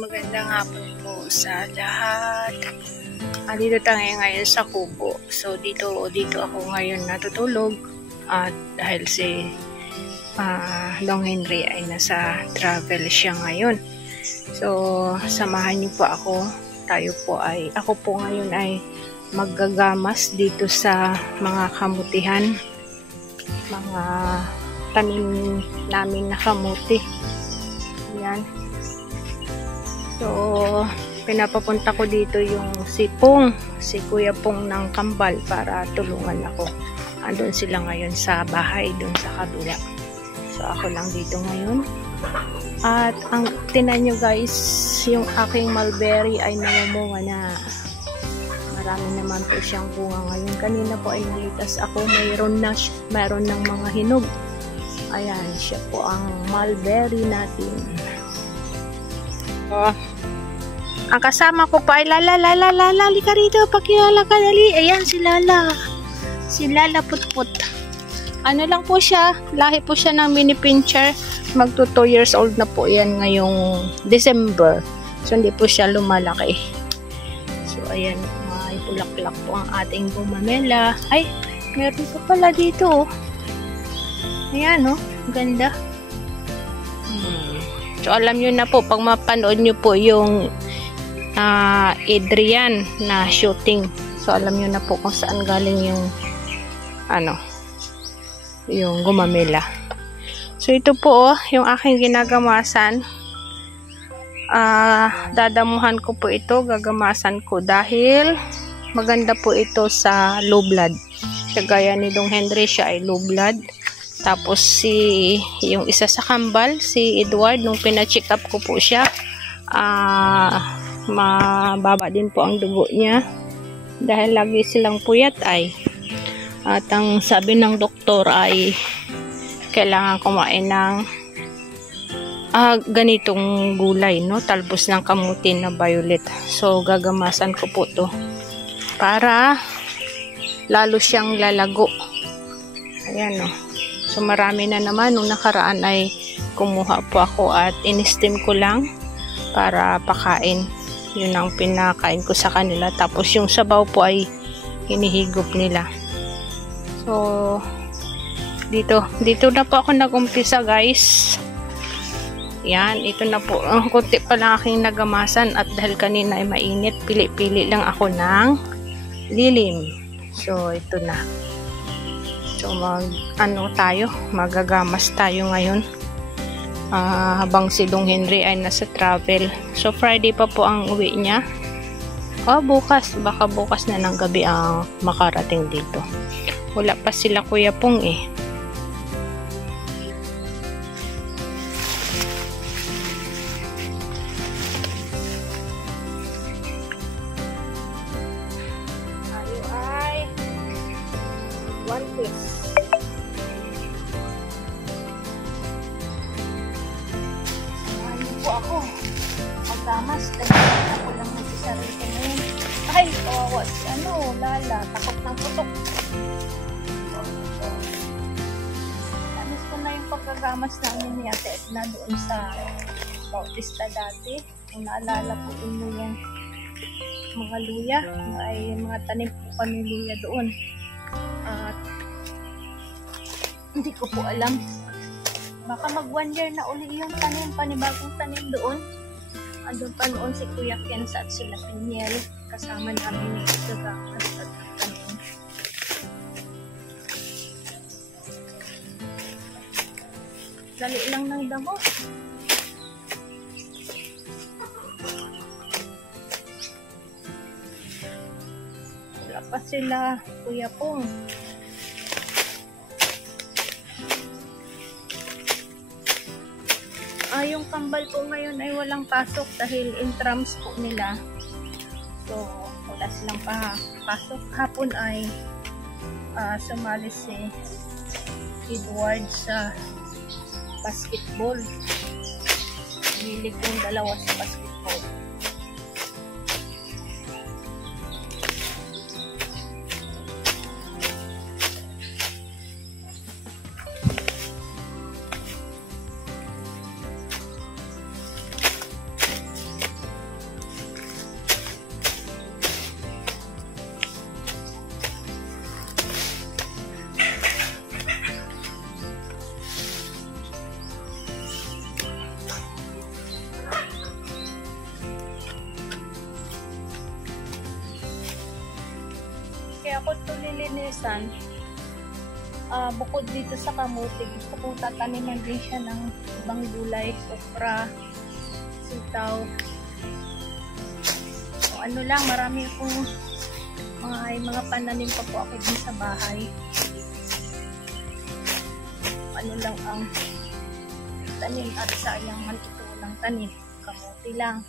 magandang hapon po sa lahat. Dito tayo ngayon sa kubo. So dito ako ngayon natutulog at dahil si Long Henry ay nasa travel siya ngayon. So samahan niyo po ako. Ako po ngayon ay maggagamas dito sa mga kamutihan, mga tanim namin na kamuti. Yan. So, pinapapunta ko dito yung si Kuya Pong ng Kambal para tulungan ako. Andun sila ngayon sa bahay, dun sa kabila. So, ako lang dito ngayon. At ang tinan nyo guys, yung aking mulberry ay namumunga na. Marami naman po siyang bunga ngayon. Kanina po ay nalitas ako, mayroon ng mga hinog. Ayan, siya po ang mulberry natin. Oh. Ang kasama ko pa ay Lala, ka rito, pakilala ka, dali. Ayan, si Lala Putput. Ano lang po siya, lahi po siya ng mini pincher. Magto 2 years old na po yan ngayong December. So, hindi po siya lumalaki. So, ayan, may bulaklak po ang ating gumamela. Ay, meron pa pala dito, oh. Ayan, oh. Ganda. So, alam nyo na po, pag mapanood nyo po yung Adrian na shooting. So, alam nyo na po kung saan galing yung yung gumamela. So, ito po, oh, yung aking ginagamasan. Dadamuhan ko po ito, gagamasan ko dahil maganda po ito sa low blood. Kagaya ni Long Henry, siya ay low blood. Tapos yung isa sa Kambal, si Edward, nung pina-check up ko po siya, mababa din po ang dugo niya dahil lagi silang puyat ay. At ang sabi ng doktor ay kailangan kumain ng ganitong gulay, no? Talbos ng kamuti na violet. So gagamasan ko po to para lalo siyang lalago. Ayan, no? So, marami na naman. Nung nakaraan ay kumuha po ako at in-steam ko lang para pakain. Yun ang pinakain ko sa kanila. Tapos, yung sabaw po ay hinihigop nila. So, dito na po ako nag-umpisa, guys. Yan, ito na po. Ang kunti pa lang aking nagamasan at dahil kanina ay mainit, pili-pili lang ako ng lilim. So, ito na. So, magagamas tayo ngayon habang si Long Henry ay nasa travel. So, Friday pa po ang uwi niya. Bukas, baka bukas na ng gabi ang makarating dito. Wala pa sila Kuya Pong eh. One piece. Ano po ako? Magdamas. Ako lang nagsisarito ngayon. Ay, kawawa si Lala. Takot ng putok. Tamis ko na yung pagkagamas namin ni Ate Edna doon sa Bautista dati. Kung naalala po inyo yung mga luya. Ay mga tanim po kami luya doon. At hindi ko po alam, baka mag 1 year na uli yung tanim, panibagong tanim doon. Andun pa noon si Kuya Kenza at sila Piniel, kasama namin yung gagamas at tanim. Dali lang ng damo. Wala pa sila Kuya Pong. Yung Kambal po ngayon ay walang pasok dahil intrams po nila. So, wala silang pasok. Hapon ay sumali si Edward sa basketball. Hilig yung dalawa sa basketball. kaya ko ito lilinisan. Bukod dito sa kamuti, gusto kong tataniman din siya ng ibang gulay, okra, sitaw. So, ano lang, marami akong mga pananim pa po ako din sa bahay. Ano lang ang tanim at sayang man ito ng tanim. Kamuti lang.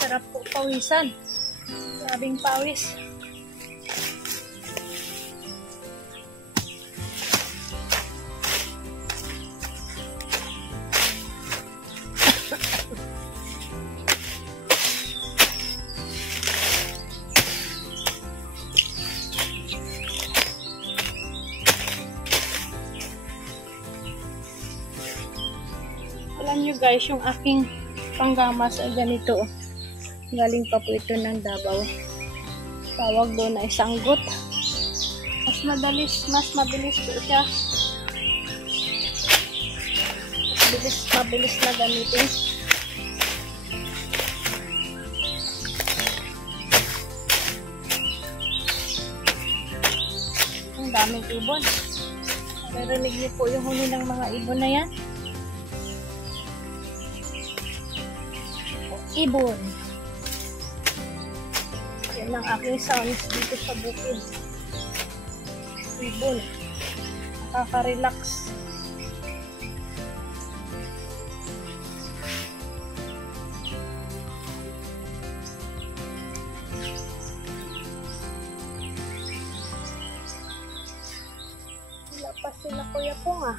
Sarap po pawisan. Grabing pawis. Alam nyo guys, yung aking panggamas ay ganito. Galing pa po ito ng Davao. Tawag doon ay sanggot. Mas mabilis po siya. Mabilis na gamitin. Ang daming ibon. Naririnig niyo po yung huni ng mga ibon na yan. Ibon. Yan ang aking sounds dito sa bukid. Ibon. Nakaka-relax. Wala pa sila Kuya Pong ah.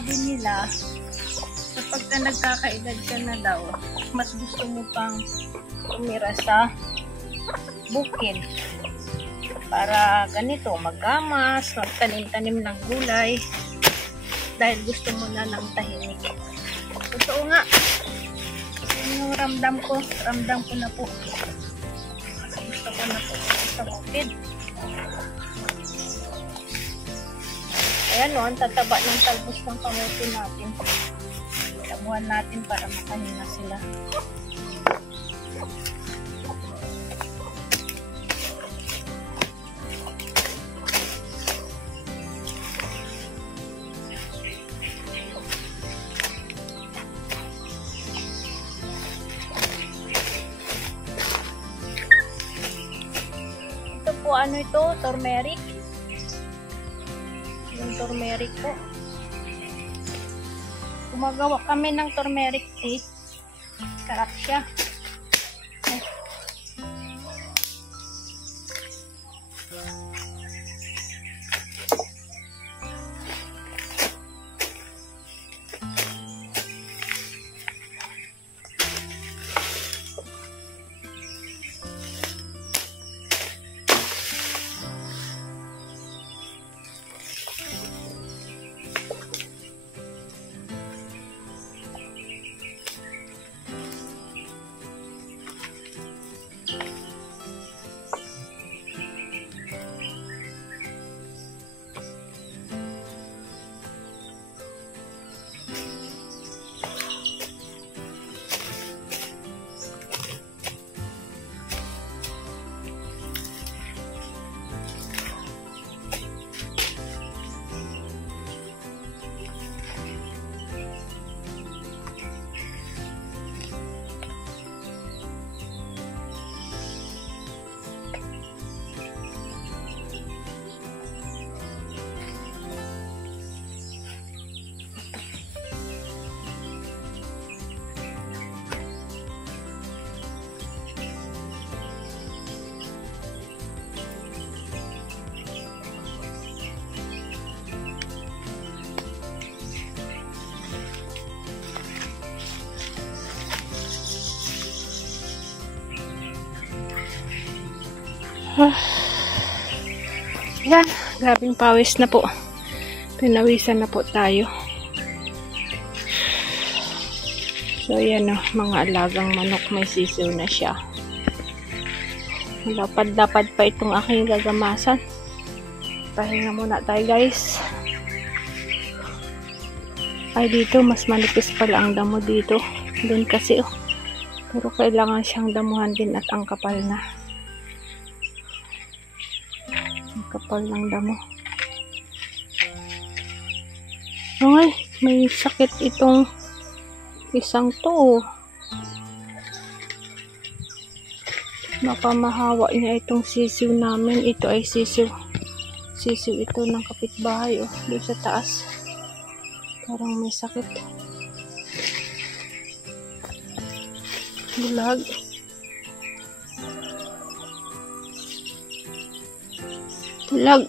sabi nila, kapag ka nagkakaedad ka na daw, mas gusto mo pang tumira sa bukid. Para ganito, maggamas, magtanim-tanim ng gulay. Dahil gusto mo na ng tahimik. Totoo nga. Yung ramdam ko na po. Gusto ko na po sa bukid. Ayan o, ang tataba ng talbos ng kamote natin. Tabuhan natin para makahinga sila. Ito po, ano ito? Turmeric. Yung turmeric po. Gumagawa kami ng turmeric tea. Sarap siya. Yan, grabing pawis na po. Pinawisan na po tayo. So yan o, mga alagang manok, may sisiw na siya. Lapad-lapad pa itong aking gagamasan. Pahinga muna tayo guys. Ay dito, mas manipis pala ang damo dito. Doon kasi oh. Pero kailangan siyang damuhan din at ang kapal na. Kapal ng damo. Ay, may sakit itong isang to. Napamahawa niya itong sisiw namin. Ito ay sisiw. Sisiw ito ng kapitbahay. Oh, doon sa taas. Parang may sakit. Bulag. Bulag.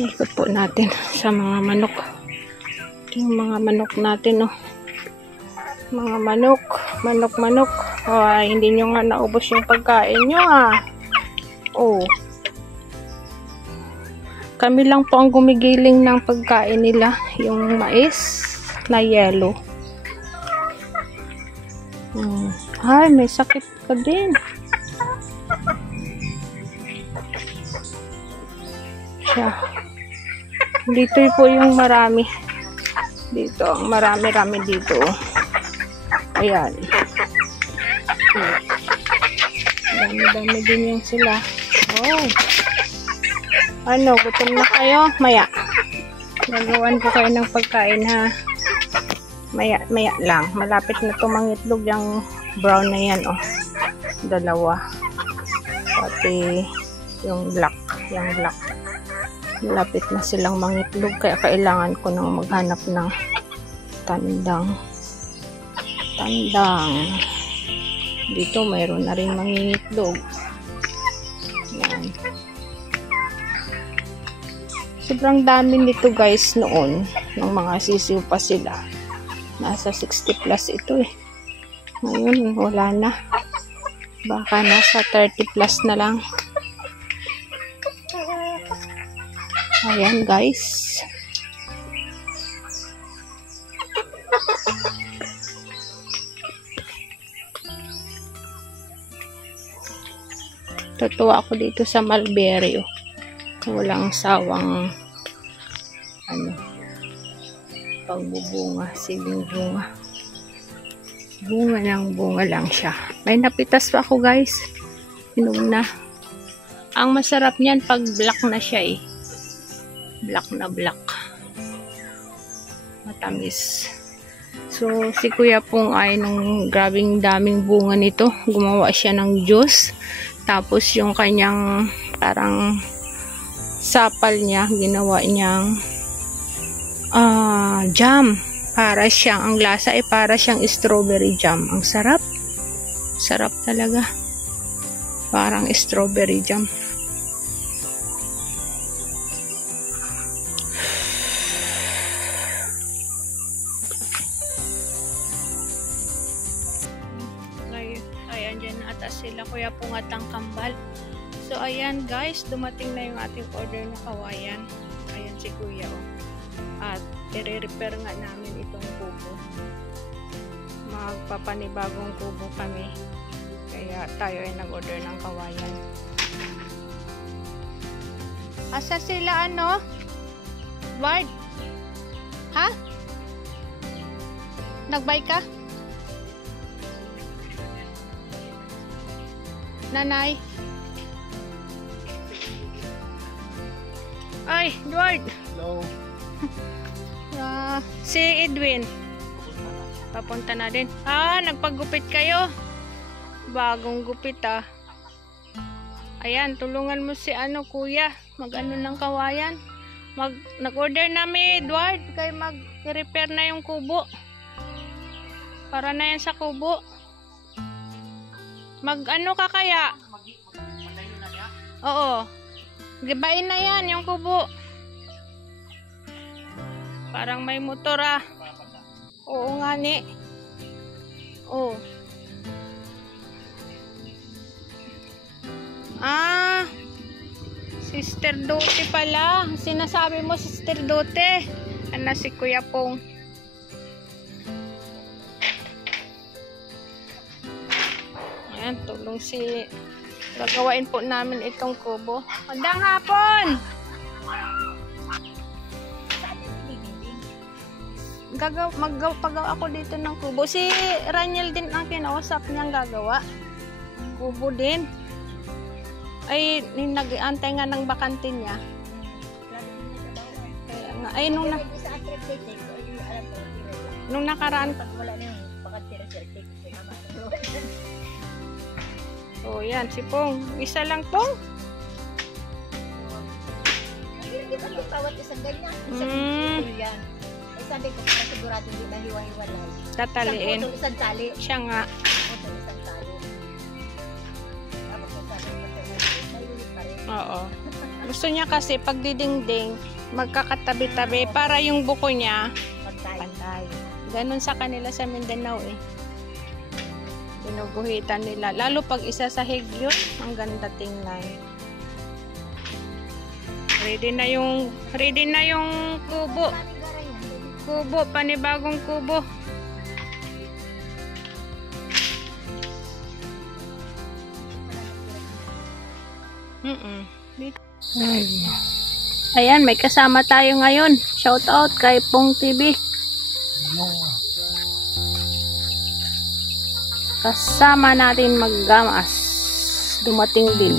Ikot po natin sa mga manok. Yung mga manok natin, oh. Mga manok. Manok. Oh, hindi nyo nga naubos yung pagkain nyo, ah. Oh. Kami lang po ang gumigiling ng pagkain nila. Yung mais na yellow. Ay, may sakit ka din. Siya. Dito po yung marami. Dito, ang marami-rami dito. Ayan. Dami-dami din yung sila. Oh. Ano, gutom na kayo? Maya. Nagawan ko kayo ng pagkain, ha? Maya lang. Malapit na tumangitlog yung brown na yan, oh. Dalawa. Pati yung black. Malapit na silang mangitlog. Kaya kailangan ko nang maghanap ng tandang. Dito mayroon na rin mangingitlog. Yan. Sobrang dami nito guys noon. Nung mga sisiw pa sila. Nasa 60 plus ito eh. Ngayon, wala na. Baka nasa 30 plus na lang. Ayan guys. Tutuwa ako dito sa mulberry. Walang sawang pagbubunga, siling bunga. Bunga ng bunga lang siya. May napitas pa ako guys. Inom na. Ang masarap niyan pag black na siya eh. Black na black. Matamis. So, si Kuya Pong ay nung grabing daming bunga nito, gumawa siya ng juice. Tapos yung kanyang parang sapal niya, ginawa niyang jam. Para siyang, ang lasa ay para siyang strawberry jam. Ang sarap. Sarap talaga. Parang strawberry jam. Ayan, dyan na atas sila. Kuya Pong at ang kambal. So, ayan guys, dumating na yung ating order na kawayan. Ayan si Kuya. At i-repair nga namin itong kubo. Magpapanibagong kubo kami. Kaya tayo ay nag-order ng kawayan. Asa sila ano? Ward? Ha? Nagbay ka? Nanay? Ay, Edward! Hello. Si Edwin. Papunta na din. Nagpagupit kayo. Bagong gupit Ayan, tulungan mo si kuya. Mag-ano ng kawayan. Nag-order namin, Edward. Kaya mag-repair na yung kubo. Para na yan sa kubo. Mag-ano ka kaya? Oo. Gibain na yan yung kubo. Parang may motor Oo nga ni. Oh. Sister Dote pala. Sinasabi mo Sister Dote. Ano si Kuya Pong. Ayan, tulong si gagawain po namin itong kubo. Magandang hapon! Magpagawa ako dito ng kubo. Si Raniel din ang kinausap niyang gagawa. Kubo din. Ay, nag-antay nga ng bakante niya. Ay, nung nakaraan. Oh, yan. Si Pong. Isa lang, Pong. Bawat isang ganyan. Yan. Sabi ko, sigurado hindi na hiwa-hiwalay. Tataliin. Isang tali. Siya nga. Isang tali. Tapos sabi ko, nalilit pa rin. Oo. Gusto niya kasi pag didingding, magkakatabi-tabi para yung buko niya pantay. Ganon sa kanila sa Mindanao eh. Binuguhitan nila. Lalo pag isa sa higyo, ang ganda tingnan. Ready na yung kubo. Kubo, panibagong kubo. Ayan, may kasama tayo ngayon. Shout out kay Pong TV. Kasama natin maggamas. Dumating din.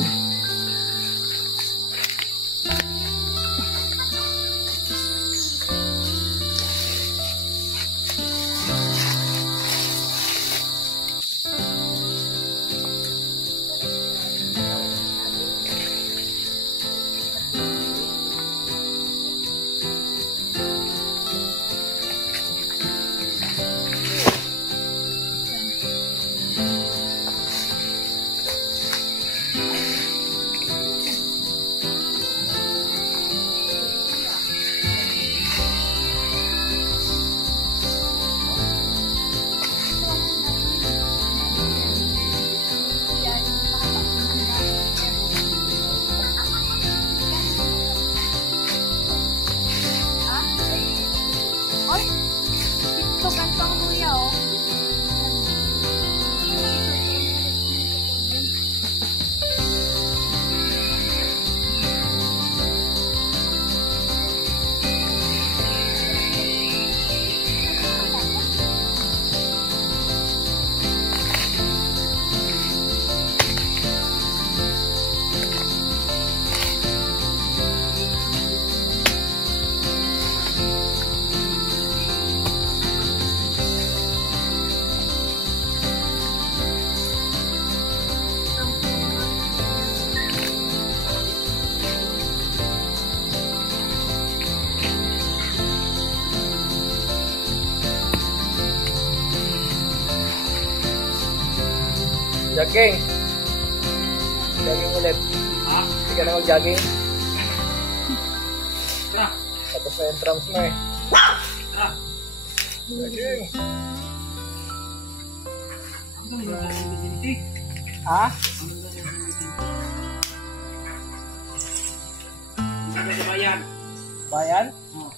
Jogging. Jogging ulit. Ha? Hindi ka na mag-jogging. Tara. Tapos na yung trams mo eh. Tara. Jogging. Ang ganda ng vicinity. Ha? Ang ganda ng vicinity. Ang ganda sa bayan. Bayan? Oh.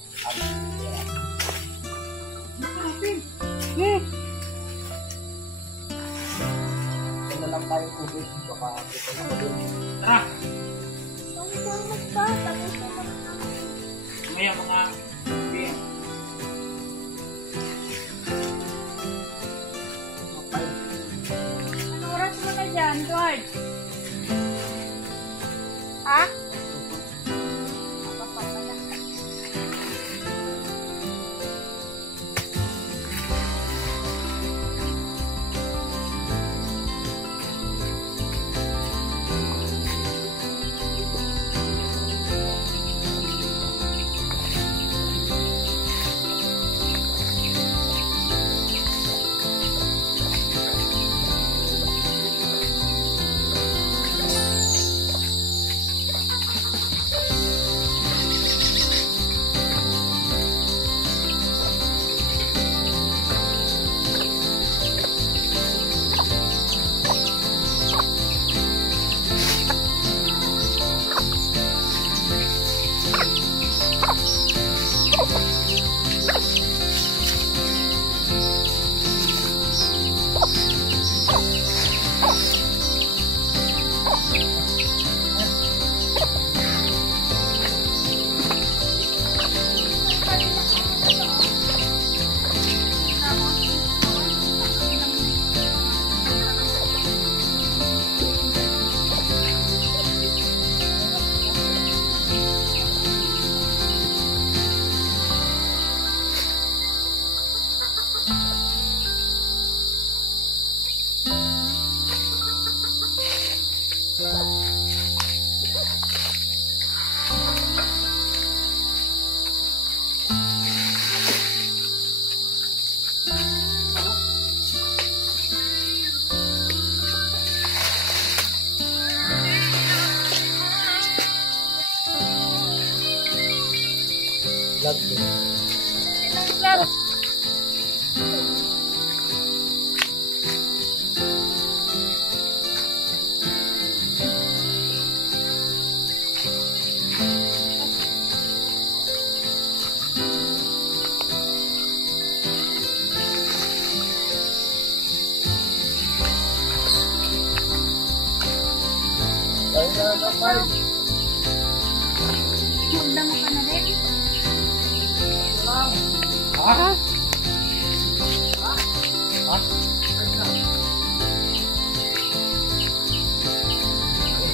Yan na lang tayong tubig. Baka kita na doon. Tara. Pangit pa, tapos na lang. Mamaya mga PM. Anong oras mo na dyan, George? Ha? Vlog din. Ayun na naman. Magda mo ka na rin. Ha? Ha?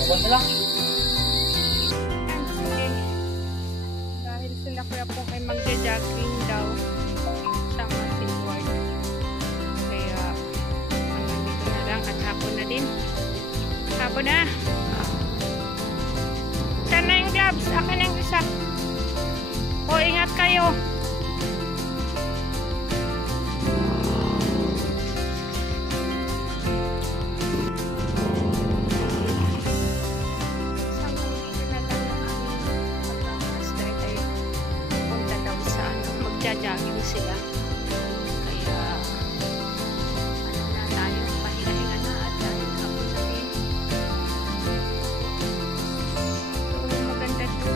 Ano ba lang? Okay. Dahil sila kuya po ay magja-jogging daw sama si Ward. Kaya dito na lang at hapon na din. Hapon na. Saan na yung gloves? Akin na yung isa. O ingat kayo. Magja-jogging sila. Kaya ano na tayo, pahinga-hinga na at dahil hapon na din. So maganda to.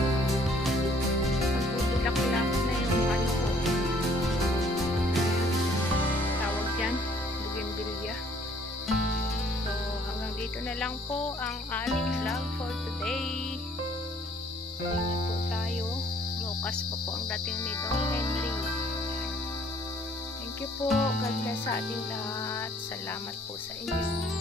Magtutulak-tulak na yung ano ko. Tawag dyan, bougainvillea. So hanggang dito na lang po ang ating vlog for today. Ingat po tayo. Bukas pa po ang dating ni Don Henry. Thank you po. God bless sa ating lahat. Salamat po sa inyo.